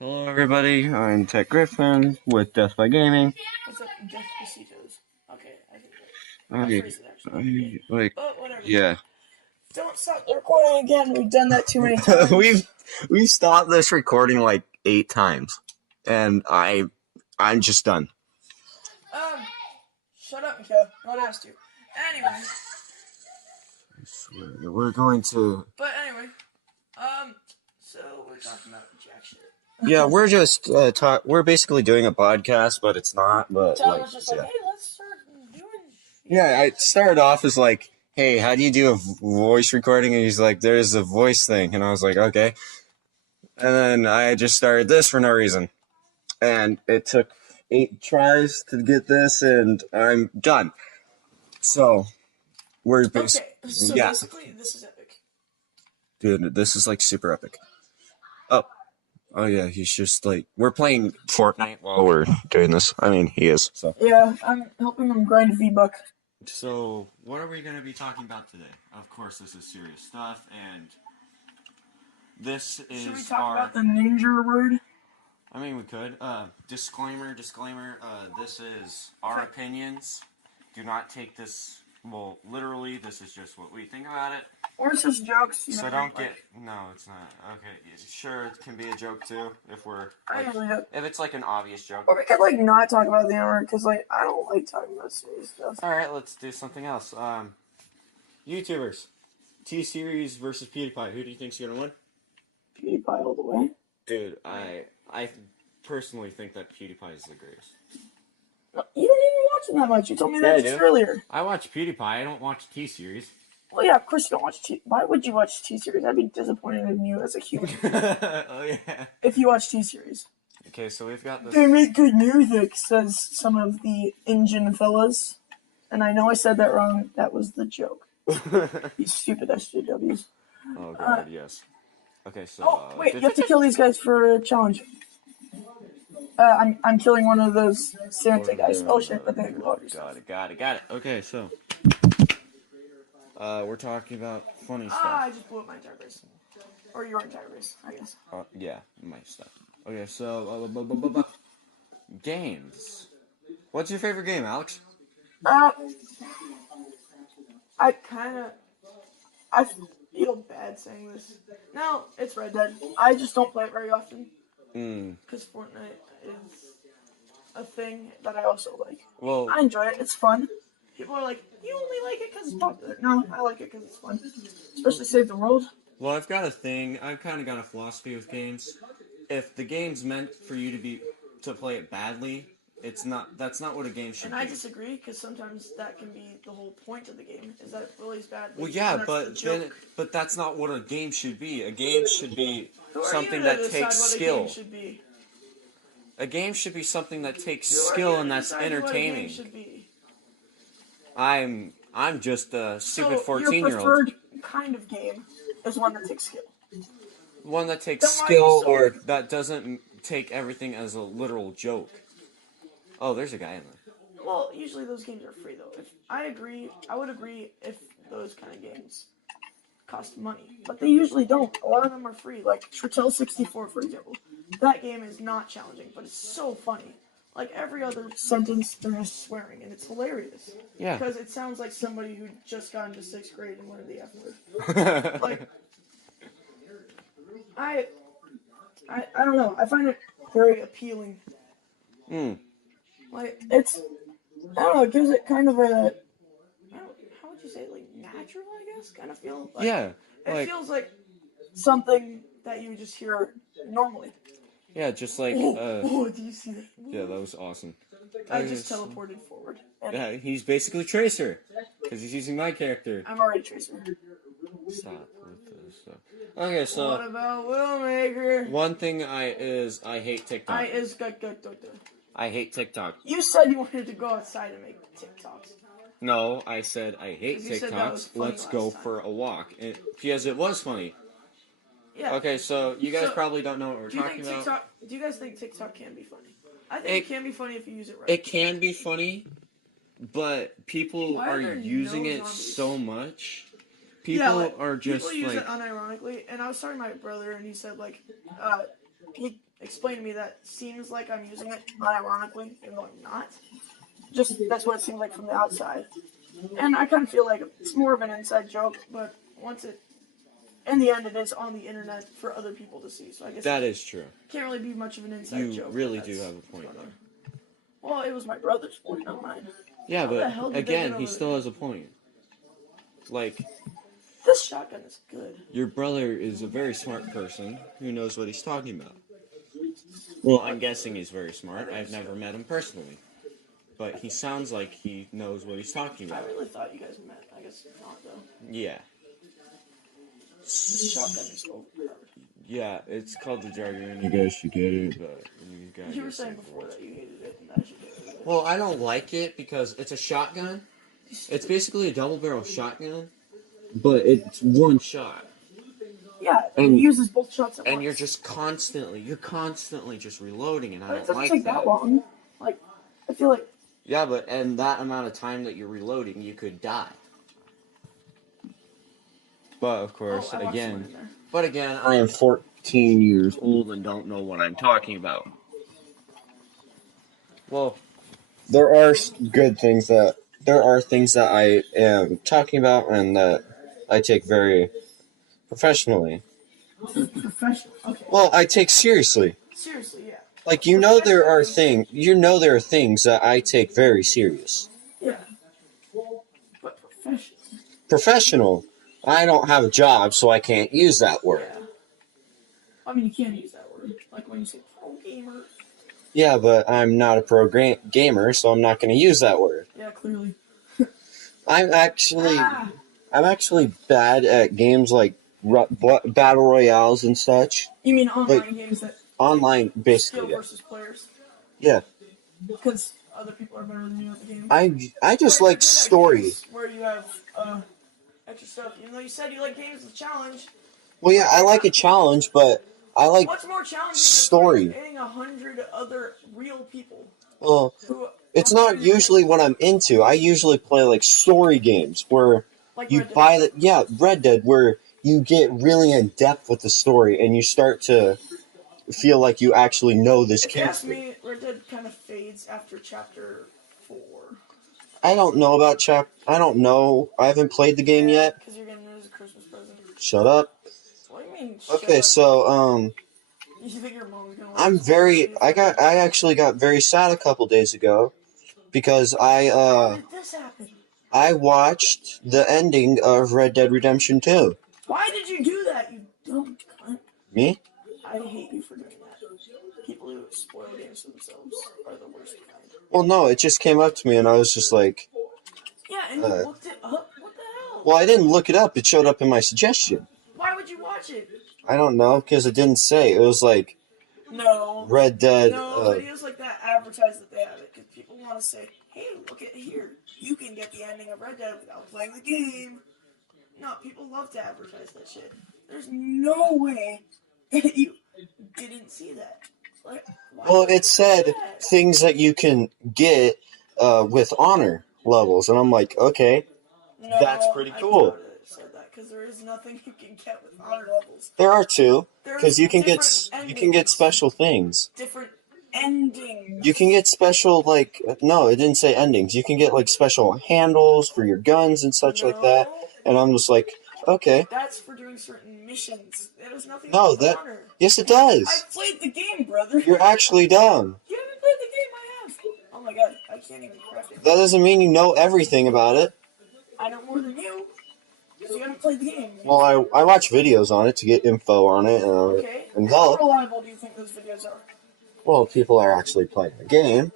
Hello, everybody. I'm Tech Griffin with Death by Gaming. What's up, Despacito's? Okay, I think that I, phrase it actually. like, But whatever. yeah. Don't stop the recording again. We've done that too many times. we've stopped this recording like 8 times, and I'm just done. Shut up, Michael. No one asked you. Anyway. I swear, we're going to. But anyway, so we're talking about jack shit. Yeah, we're just we're basically doing a podcast, but it's not. But Tyler was just like, yeah. hey, let's start doing. Yeah, I started off as like, hey, how do you do a voice recording? And he's like, there's a voice thing, and I was like, okay. And then I just started this for no reason, and it took 8 tries to get this, and I'm done. So we're Okay, so yeah. basically, this is epic. Dude, this is like super epic. Oh yeah, he's just like, we're playing Fortnite while we're doing this. I mean, he is. So Yeah, I'm helping him grind V-Buck. So, what are we going to be talking about today? Of course, this is serious stuff, and this is Should we talk about the ninja word? I mean, we could. Disclaimer. This is our opinions. Do not take this. Well, literally, this is just what we think about it. Or it's just jokes. You So know, don't like, get. No, it's not. Okay, sure, it can be a joke too if we're. I usually do. If it's like an obvious joke. Or we could like not talk about the N-word because like I don't like talking about serious stuff. All right, let's do something else. YouTubers, T-Series versus PewDiePie. Who do you think's gonna win? PewDiePie all the way. Dude, I personally think that PewDiePie is the greatest. You don't even watch him that much. You told me that just earlier. I watch PewDiePie. I don't watch T-Series. Well, yeah, of course you don't watch T. Why would you watch T-Series? I'd be disappointed in you as a human Oh yeah. if you watch T-Series. Okay, so we've got this. They make good music, says some of the engine fellas. And I know I said that wrong. That was the joke. You stupid SJWs. Oh god, yes. Okay, so. Oh wait, you have to kill these guys for a challenge. I'm killing one of those Santa guys. Oh shit, but they blow up yourself. Got it. Okay, so. We're talking about funny stuff. I just blew up my entire base. Or your entire base, I guess. Yeah, my stuff. Okay, so. Games. What's your favorite game, Alex? I feel bad saying this. No, it's Red Dead. I just don't play it very often. Because Fortnite is a thing that I also like. Well, I enjoy it. It's fun. People are like, you only like it because it's popular. No, I like it because it's fun. Especially Save the World. Well, I've got a thing. I've kind of got a philosophy with games. If the game's meant for you to play it badly, it's not. That's not what a game should be. And I disagree because sometimes that can be the whole point of the game is that it plays badly. Well, yeah, but that's not what a game should be. A game should be something that takes skill. A game should be something that takes skill and that's entertaining. I'm just a stupid 14-year-old. Your preferred kind of game is one that takes skill. One that takes skill or that doesn't take everything as a literal joke. Oh, there's a guy in there. Well, usually those games are free though. I would agree if those kind of games cost money, but they usually don't. A lot of them are free, like Tritel 64, for example. That game is not challenging, but it's so funny. Like every other sentence, they're just swearing, and it's hilarious. Yeah. Because it sounds like somebody who just got into 6th grade and learned the F word. Like, I don't know. I find it very appealing. Like, it's, I don't know, it gives it kind of a, how would you say it, like, natural, I guess, kind of feel? Like, yeah. It feels like something that you would just hear normally. Yeah, just like, do you see that? Yeah, that was awesome. I just teleported forward. Yeah, he's basically Tracer, because he's using my character. I'm already Tracer. Stop with this stuff. Okay, so... What about Willmaker? One thing I hate TikTok. I hate TikTok. You said you wanted to go outside and make TikToks. No, I said I hate TikToks. Let's go for a walk. Because it was funny. Yeah. Okay, so you guys probably don't know what we're talking about. Do you guys think TikTok can be funny? I think it can be funny if you use it right. It can be funny, but people are using it so much. People are just people use it unironically, and I was talking to my brother, and he said like, he explained to me that seems like I'm using it unironically, even though I'm not. Just that's what it seems like from the outside. And I kind of feel like it's more of an inside joke, but in the end, it is on the internet for other people to see. So I guess that is true. Can't really be much of an inside joke. You really do have a point there. Well, it was my brother's point, not mine. Yeah, but again, he still has a point. Like, this shotgun is good. Your brother is a very smart person who knows what he's talking about. Well, I'm guessing he's very smart. I've never met him personally. But he sounds like he knows what he's talking about. I really thought you guys met. I guess not, though. Yeah. This shotgun is overpowered. Yeah, it's called the Dragoon. You guys should get it, but you were saying before that you hated it and I should get it. Well, I don't like it because it's a shotgun. It's basically a double-barrel shotgun, but it's one shot. Yeah, and it uses both shots at once. And you're constantly just reloading, and I don't like that. It doesn't take that long. Like, I feel like... Yeah, but in that amount of time that you're reloading, you could die. But, of course, again, I am 14 years old and don't know what I'm talking about. Well, there are things that I am talking about and that I take very professionally. Professional. Okay. Well, I take seriously. Seriously, yeah. Like there are things that I take very serious. Yeah. But professional. Professional. I don't have a job, so I can't use that word. Yeah. I mean, you can use that word. Like when you say pro gamer. Yeah, but I'm not a pro gamer, so I'm not going to use that word. Yeah, clearly. I'm actually bad at games like battle royales and such. You mean online games that... Online, basically. Skill versus players? Yeah. Because other people are better than you at the game. I just like story. Where you have extra stuff. Even though you said you like games with challenge. Well, yeah, I like a challenge, but I like what's more challenging story. Than hitting 100 other real people? Well, it's not usually what I'm into. I usually play like story games where like you buy the... Yeah, Red Dead, where you get really in depth with the story and you start to feel like you actually know this character. If you ask me, Red Dead kind of fades after chapter 4. I don't know about I don't know. I haven't played the game yet. Because you're getting it as a Christmas present. Shut up. What do you mean? Okay, so you think your mom's gonna I actually got very sad a couple days ago because How did this happen? I watched the ending of Red Dead Redemption 2. Why did you do that, you dumb cunt? Me? I hate you for doing that. People who spoil games for themselves are the worst kind. Well, no, it just came up to me and I was just like... Yeah, and you looked it up? What the hell? Well, I didn't look it up. It showed up in my suggestion. Why would you watch it? I don't know, because it didn't say. It was like... No. Red Dead... No, videos like that advertise that they have it, because people want to say, hey, look at here. You can get the ending of Red Dead without playing the game. No, people love to advertise that shit. There's no way that you didn't see that. Like, well, it said things that you can get with honor levels, and I'm like, okay, that's pretty cool. Said that because there is nothing you can get with honor levels. There are two, because you can get special things. Different endings. You can get special no, it didn't say endings. You can get like special handles for your guns and such like that. And I'm just like, okay. That's for doing certain missions. It has nothing to do with honor. Yes, it does. I played the game, brother. You're actually dumb. You haven't played the game, I have. Oh my god, I can't even craft it. That doesn't mean you know everything about it. I know more than you. Because you haven't played the game. Well, I watch videos on it to get info on it and help. How reliable do you think those videos are? Well, people are actually playing the game.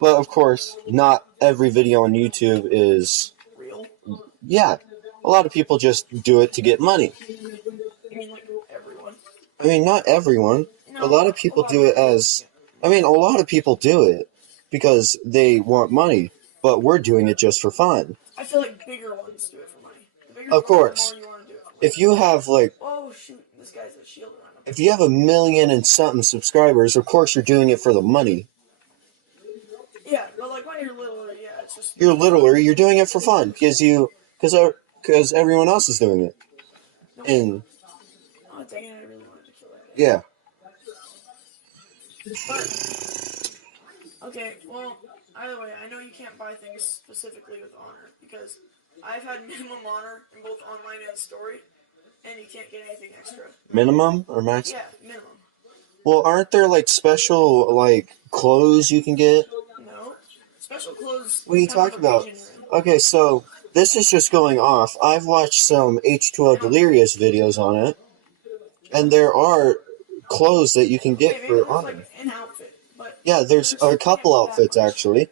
But, of course, not every video on YouTube is... Real? Yeah. A lot of people just do it to get money. You mean like everyone? I mean, not everyone. No, a lot of people do it as... I mean, a lot of people do it because they want money. But we're doing it just for fun. I feel like bigger ones do it for money. The bigger of course. The more you want to do it for money. If you have, like... Oh, shoot. This guy's a shield around him. If you have 1 million and something subscribers, of course you're doing it for the money. Yeah, but like when you're littler, yeah, it's just... You're littler, you're doing it for fun because everyone else is doing it. No. And... Oh, dang it, I really wanted to kill that guy. Yeah. But okay, well, either way, I know you can't buy things specifically with honor because I've had minimum honor in both online and story, and you can't get anything extra. Minimum or max? Yeah, minimum. Well, aren't there like special like clothes you can get? No, special clothes. What are you talking about? Okay, so this is just going off. I've watched some H2O Delirious videos on it, and there are clothes that you can get for honor. Like an outfit, but yeah, there's a couple outfits actually.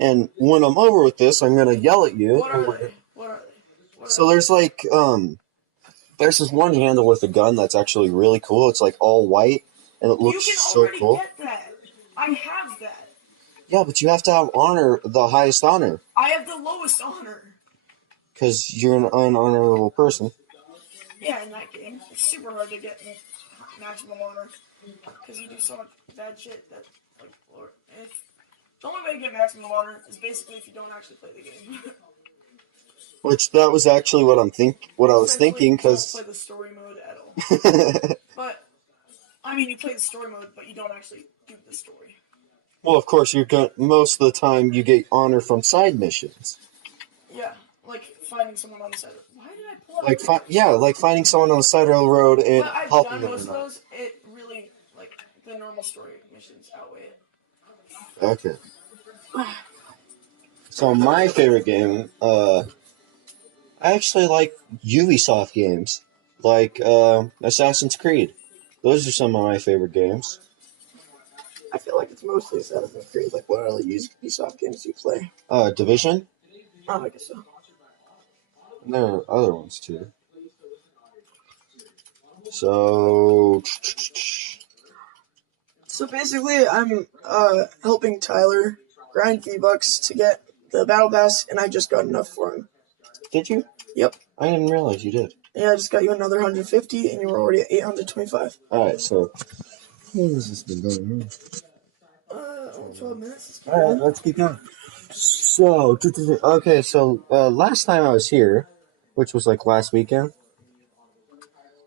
And when I'm over with this, I'm gonna yell at you. What are they? So there's like there's this one handle with a gun that's actually really cool. It's like all white and it looks so cool. You can already get that. I have that. Yeah, but you have to have honor, the highest honor. I have the lowest honor. Because you're an unhonorable person. Yeah, in that game, it's super hard to get maximum honor because you do so much bad shit that like Lord. The only way to get maximum honor is basically if you don't actually play the game. Which that was actually what I was thinking, because play the story mode at all. But I mean, you play the story mode, but you don't actually do the story. Well, of course, most of the time you get honor from side missions. Yeah, like finding someone on the side. Why did I pull out? Like finding someone on the side of the road and helping them. But I've done most of those. It really like the normal story missions outweigh it. Okay. So my favorite game, I actually like Ubisoft games, like Assassin's Creed. Those are some of my favorite games. I feel like it's mostly Assassin's Creed. Like, what other Ubisoft games do you play? Division? Oh, I guess so. And there are other ones too. So basically, I'm helping Tyler grind V-Bucks to get the Battle Pass, and I just got enough for him. Did you? Yep. I didn't realize you did. Yeah, I just got you another 150, and you were already at 825. Alright, so how long has this been going on? 12 minutes. Alright, let's keep going. So, okay, so last time I was here, which was like last weekend,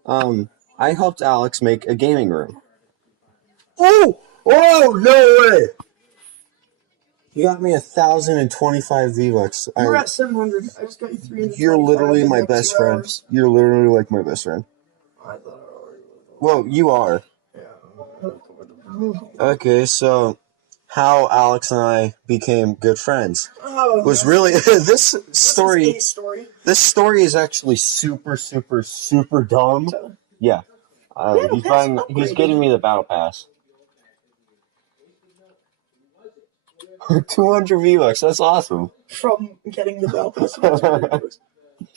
I helped Alex make a gaming room. Oh, no way! You got me 1,025 V-Bucks. You're at 700. I just got you 300. You're literally my best friend. You're literally like my best friend. I thought I already was. Well, you are. Yeah. Okay, so how Alex and I became good friends was really this story. This story is actually super, super, super dumb. Yeah, he's getting me the battle pass. 200 V-Bucks, that's awesome. From getting the battle pass.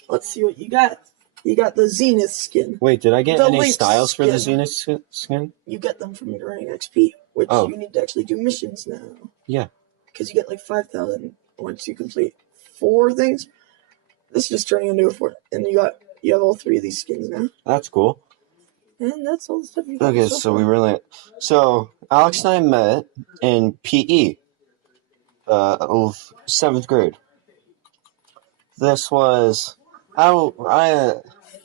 Let's see what you got. You got the Zenith skin. Wait, did I get any styles for the Zenith skin? You get them from earning XP, which you need to actually do missions now. Yeah. Because you get like 5,000 once you complete 4 things. This is just turning into a fort, and you have all 3 of these skins now. That's cool. And that's all the stuff you got. Okay, so Alex and I met in PE, of 7th grade. This was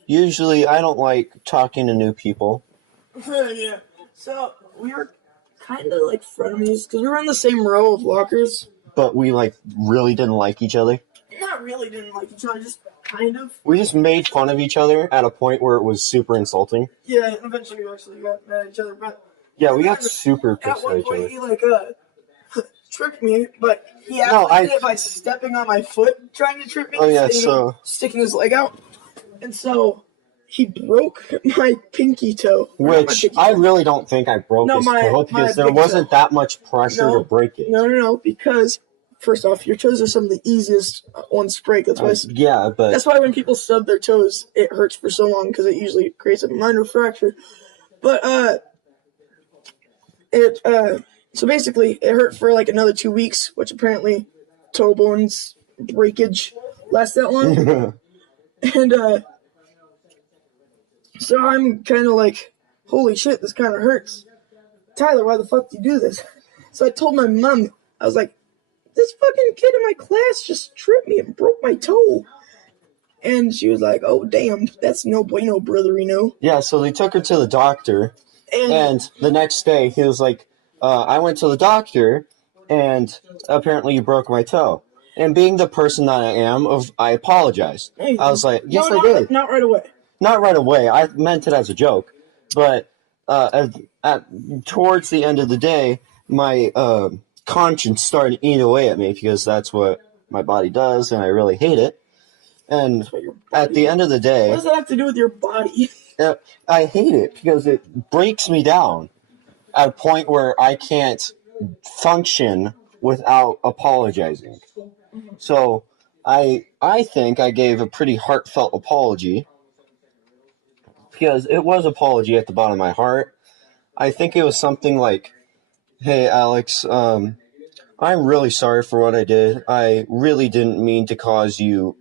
usually I don't like talking to new people. Yeah. So we were kind of like frenemies because we were in the same row of lockers. But we like really didn't like each other. Not really didn't like each other, just kind of. We just made fun of each other at a point where it was super insulting. Yeah, and eventually we actually got mad at each other. But yeah, we got super pissed at each other. He like tripped me, but he actually did it by stepping on my foot, trying to trip me. Oh yeah, sticking his leg out, and so he broke my pinky toe. Which I really don't think I broke his toe because there wasn't that much pressure to break it. No, because first off, your toes are some of the easiest ones to break. That's why. That's why when people stub their toes, it hurts for so long because it usually creates a minor fracture. But so basically, it hurt for like another 2 weeks, which apparently toe bones breakage lasts that long. And so I'm kind of like, holy shit, this kind of hurts. Tyler, why the fuck do you do this? So I told my mom, I was like, this fucking kid in my class just tripped me and broke my toe. And she was like, oh, damn, that's no bueno, brother, you know? Yeah, so they took her to the doctor. And the next day, he was like, I went to the doctor, and apparently you broke my toe. And being the person that I am, I apologized. I was like, yes, I did. Not right away. Not right away. I meant it as a joke. But towards the end of the day, my conscience started to eat away at me because that's what my body does, and I really hate it. And at the end of the day, what does that have to do with your body? I hate it because it breaks me down at a point where I can't function without apologizing. So I think I gave a pretty heartfelt apology because it was apology at the bottom of my heart. I think it was something like, "Hey Alex, I'm really sorry for what I did. I really didn't mean to cause you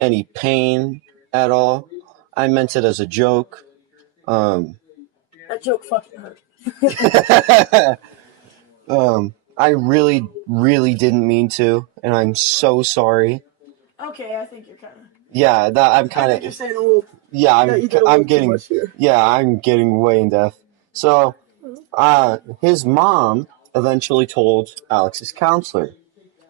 any pain at all. I meant it as a joke. That joke fucking hurt. I really, really didn't mean to, and I'm so sorry." Okay, I think you're kind of. Yeah, that I'm kind of. You're saying a little. Yeah, I'm getting. Too much here. Yeah, I'm getting way in depth. So, his mom eventually told Alex's counselor,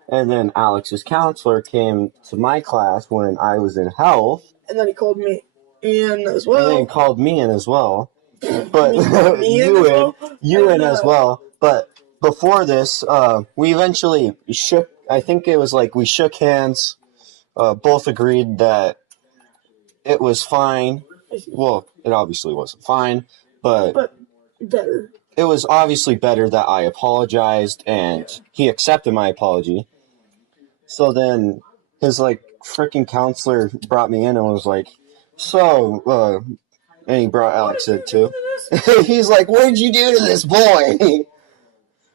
and then Alex's counselor came to my class when I was in health. And then he called me in as well. And then he called me in as well. But you in as well. But before this, we eventually shook. I think it was like we shook hands. Both agreed that it was fine. Well, it obviously wasn't fine, but better. It was obviously better that I apologized and he accepted my apology. So then his freaking counselor brought me in and was like, "So," and he brought Alex in too. He's like, "What did you do to this boy?"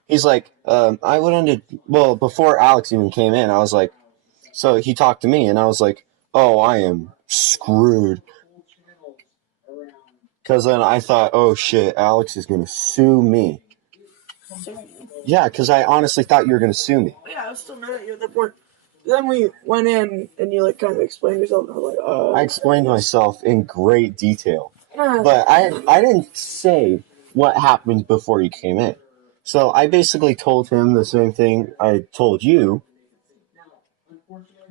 He's like, "I went into before Alex even came in, I was like." So he talked to me, and I was like, "Oh, I am screwed." Because then I thought, "Oh shit, Alex is going to sue me." Yeah, because I honestly thought you were going to sue me. Yeah, I was still mad at you at that point. Then we went in, and you kind of explained yourself, and I was like, I explained myself in great detail. But I didn't say what happened before you came in. So I basically told him the same thing I told you,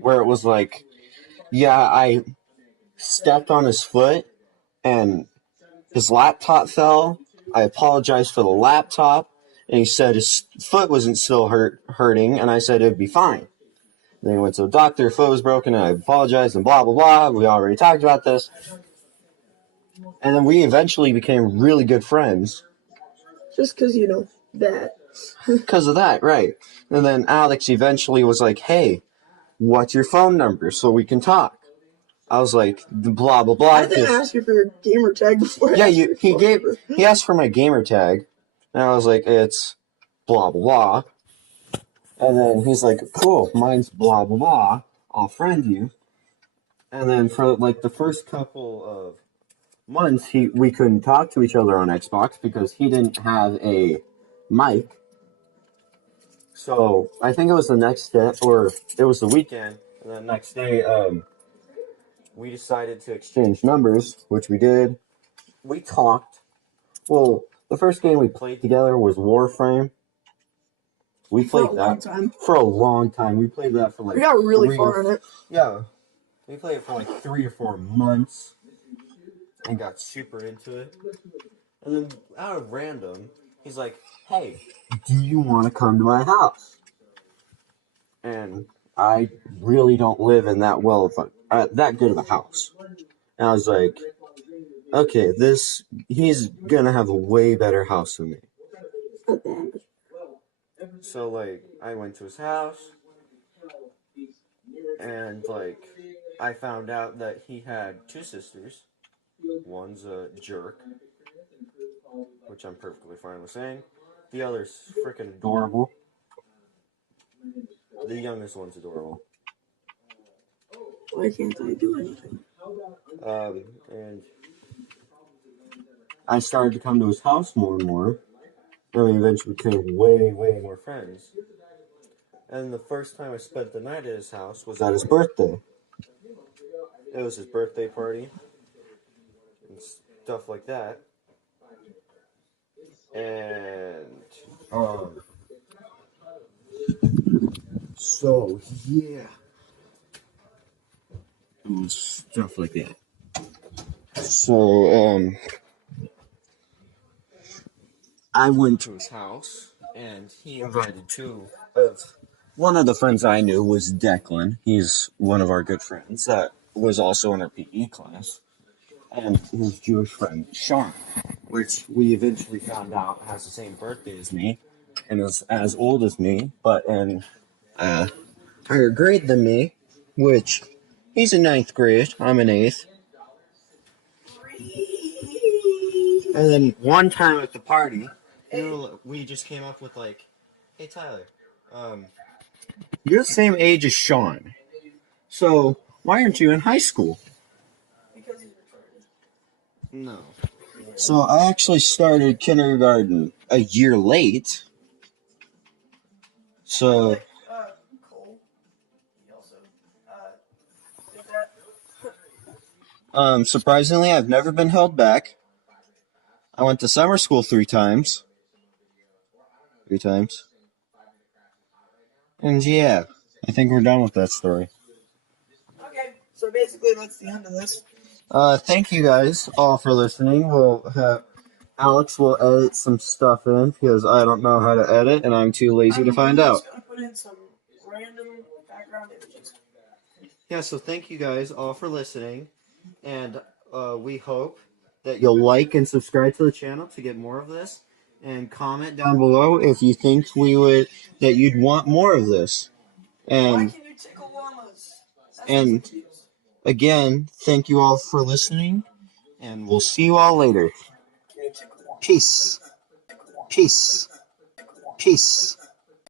where it was like, yeah, I stepped on his foot and his laptop fell. I apologized for the laptop, and he said his foot wasn't still hurting, and I said it'd be fine. Then he went to the doctor, foot was broken, and I apologized, and blah, blah, blah. We already talked about this. And then we eventually became really good friends. Just because, that. Because of that, right. And then Alex eventually was like, "Hey, what's your phone number so we can talk?" I was like, blah, blah, blah. I didn't ask you for your gamer tag before. Yeah, he asked for my gamer tag. And I was like, "It's blah, blah, blah." And then he's like, "Cool, mine's blah, blah, blah. I'll friend you." And then for the first couple of months, we couldn't talk to each other on Xbox because he didn't have a mic. So I think it was the next day, or it was the weekend, and the next day, we decided to exchange numbers, which we did. We talked. Well, the first game we played together was Warframe. We played that for a long time. We played that for we got really far in it. Yeah, we played it for 3 or 4 months and got super into it. And then out of random, he's like, "Hey, do you want to come to my house?" And I really don't live in that that good of a house. And I was like, "Okay, he's gonna have a way better house than me." So I went to his house, and I found out that he had 2 sisters. One's a jerk, which I'm perfectly fine with saying. The other's freaking adorable. The youngest one's adorable. Why can't I do anything? And I started to come to his house more and more. And we eventually became way, way more friends. And the first time I spent the night at his house was at his birthday. It was his birthday party and stuff like that. And so yeah, and stuff like that. So I went to his house, and he invited two of one of the friends I knew was Declan. He's one of our good friends that was also in our PE class, and his Jewish friend Sean, which we eventually found out has the same birthday as me, and is as old as me, but in higher grade than me, which he's in ninth grade. I'm in eighth. And then one time at the party, we just came up with like, "Hey Tyler, you're the same age as Sean, so why aren't you in high school?" Because he's retarded. No. So I actually started kindergarten a year late. So Like, Cole, he also, did that. surprisingly, I've never been held back. I went to summer school 3 times. 3 times. And yeah, I think we're done with that story. Okay, so basically that's the end of this. Thank you guys all for listening. Alex will edit some stuff in because I don't know how to edit and I'm too lazy to find out. I'm just gonna put in some random background images. Yeah, so thank you guys all for listening, and we hope that you'll like and subscribe to the channel to get more of this, and comment down below if you think that you'd want more of this. Why And can you tickle llamas? and again, thank you all for listening, and we'll see you all later. Peace. Peace. Peace.